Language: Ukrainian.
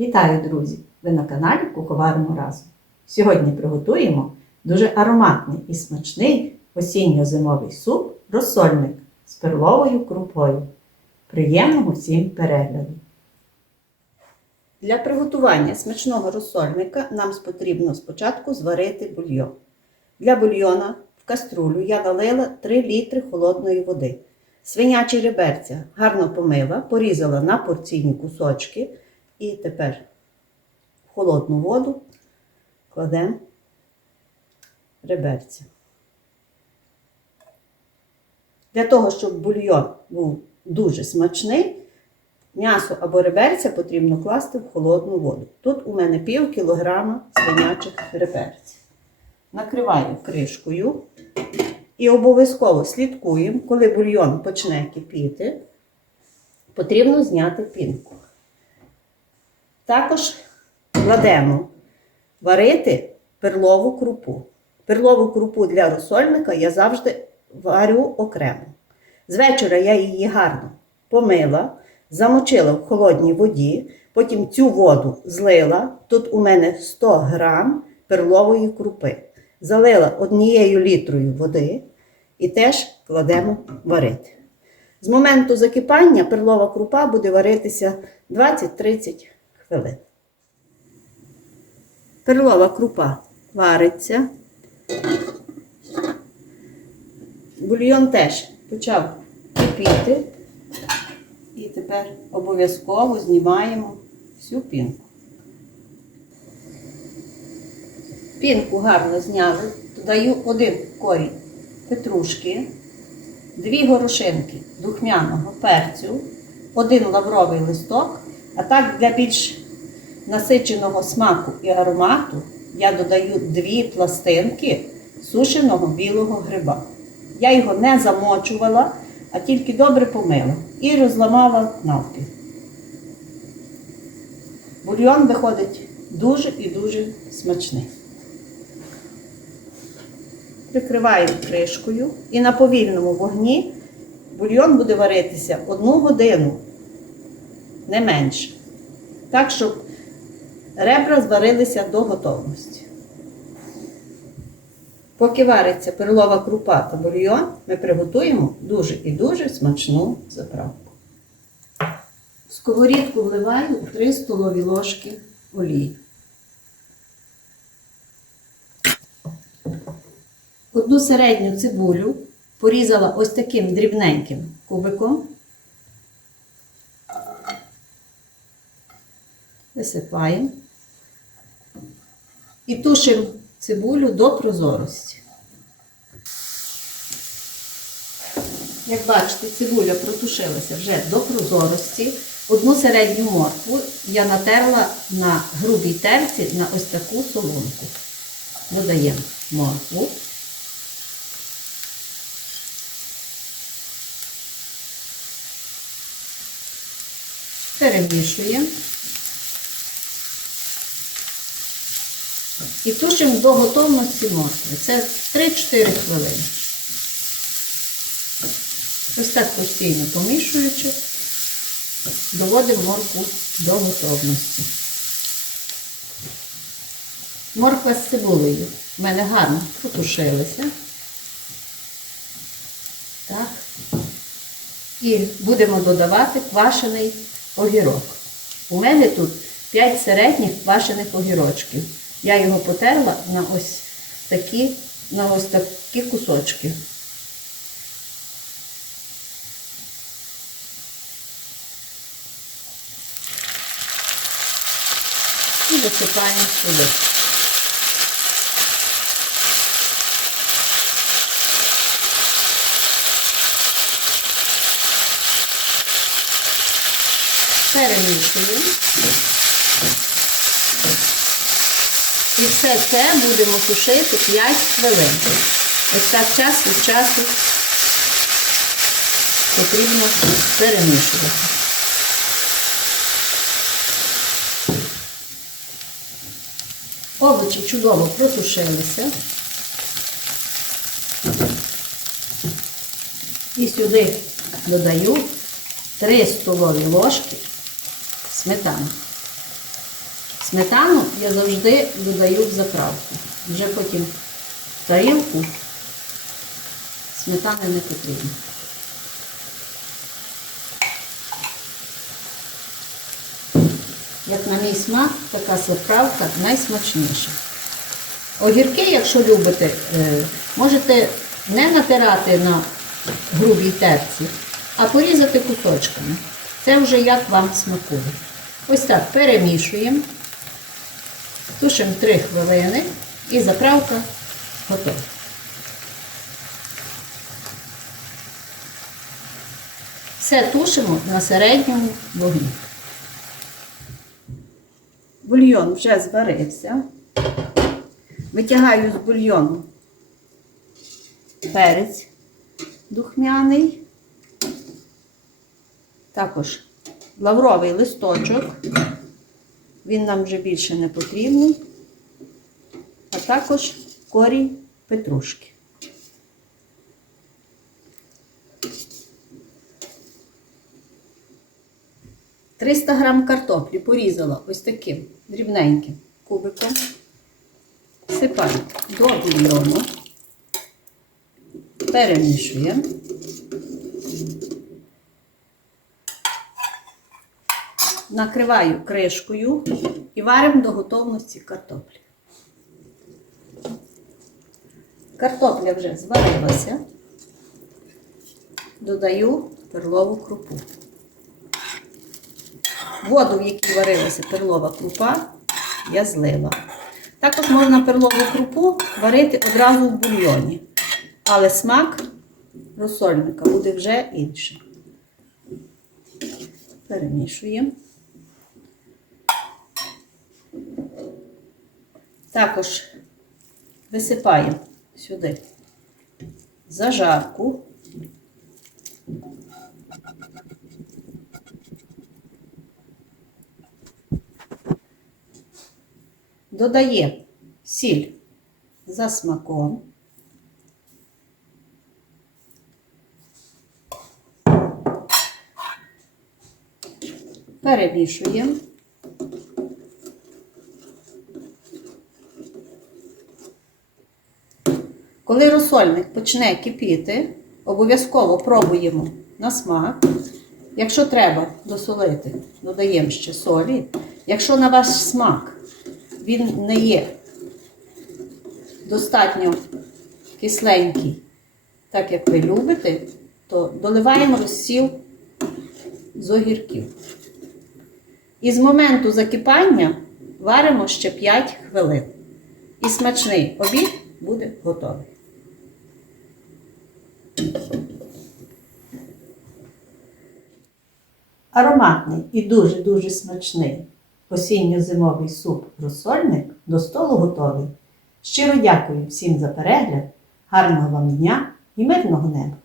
Вітаю, друзі! Ви на каналі Куховаримо разом. Сьогодні приготуємо дуже ароматний і смачний осінньо-зимовий суп розсольник з перловою крупою. Приємного всім перегляду! Для приготування смачного розсольника нам потрібно спочатку зварити бульйон. Для бульйона в каструлю я налила 3 літри холодної води. Свинячі реберця гарно помила, порізала на порційні кусочки і тепер в холодну воду кладемо реберця. Для того, щоб бульйон був дуже смачний, м'ясо або реберця потрібно класти в холодну воду. Тут у мене пів кілограма свинячих реберців. Накриваю кришкою і обов'язково слідкуємо, коли бульйон почне кипіти, потрібно зняти пінку. Також кладемо варити перлову крупу. Перлову крупу для розсольника я завжди варю окремо. З вечора я її гарно помила, замочила в холодній воді, потім цю воду злила. Тут у мене 100 грам перлової крупи. Залила однією літрою води і теж кладемо варити. З моменту закипання перлова крупа буде варитися 20-30 хвилин. Перлова крупа вариться. Бульйон теж почав кипіти. І тепер обов'язково знімаємо всю пінку. Пінку гарно зняли, додаю один корінь петрушки, дві горошинки духмяного перцю, один лавровий листок, а так для більш насиченого смаку і аромату я додаю дві пластинки сушеного білого гриба. Я його не замочувала, а тільки добре помила і розламала навпіл. Бульйон виходить дуже і дуже смачний. Прикриваємо кришкою і на повільному вогні бульйон буде варитися одну годину, не менше. Так, щоб ребра зварилися до готовності. Поки вариться перлова крупа та бульйон, ми приготуємо дуже і дуже смачну заправку. В сковорідку вливаю 3 столові ложки олії. Одну середню цибулю порізала ось таким дрібненьким кубиком. Висипаємо. І тушимо цибулю до прозорості. Як бачите, цибуля протушилася вже до прозорості. Одну середню моркву я натерла на грубій терці на ось таку соломку. Додаємо моркву. Перемішуємо. І тушимо до готовності моркви. Це 3-4 хвилини. Ось так постійно помішуючи, доводимо моркву до готовності. Морква з цибулею в мене гарно протушилася. Так. І будемо додавати квашений огірок. У мене тут 5 середніх квашених огірочків. Я його потерла на ось такі, на ось такі кусочки. І висипаємо сюди. Перемішуємо. І все це будемо тушити 5 хвилин. Ось так час від часу потрібно перемішувати. Овочі чудово протушилися. І сюди додаю 3 столові ложки сметани. Сметану я завжди додаю в заправку. Вже потім в тарілку сметани не потрібно. Як на мій смак, така заправка найсмачніша. Огірки, якщо любите, е, можете не натирати на грубій терці, а порізати кусочками. Це вже як вам смакує. Ось так перемішуємо, тушимо 3 хвилини і заправка готова. Все тушимо на середньому вогні. Бульйон вже зварився. Витягаю з бульйону перець духмяний, також лавровий листочок. Він нам вже більше не потрібний, а також корінь петрушки. Триста грам картоплі порізала ось таким дрібненьким кубиком. Всипаю до бульйону, перемішуємо. Накриваю кришкою і варимо до готовності картоплі. Картопля вже зварилася. Додаю перлову крупу. Воду, в якій варилася перлова крупа, я злила. Також можна перлову крупу варити одразу в бульйоні, але смак розсольника буде вже інший. Перемішуємо. Також висипаємо сюди зажарку. Додає сіль за смаком. Перемішуємо. Коли розсольник почне кипіти, обов'язково пробуємо на смак. Якщо треба досолити, додаємо ще солі. Якщо на ваш смак він не є достатньо кисленький, так як ви любите, то доливаємо розсіл з огірків. І з моменту закипання варимо ще 5 хвилин. І смачний обід буде готовий. Ароматний і дуже-дуже смачний осінньо-зимовий суп розсольник до столу готовий. Щиро дякую всім за перегляд, гарного вам дня і мирного неба!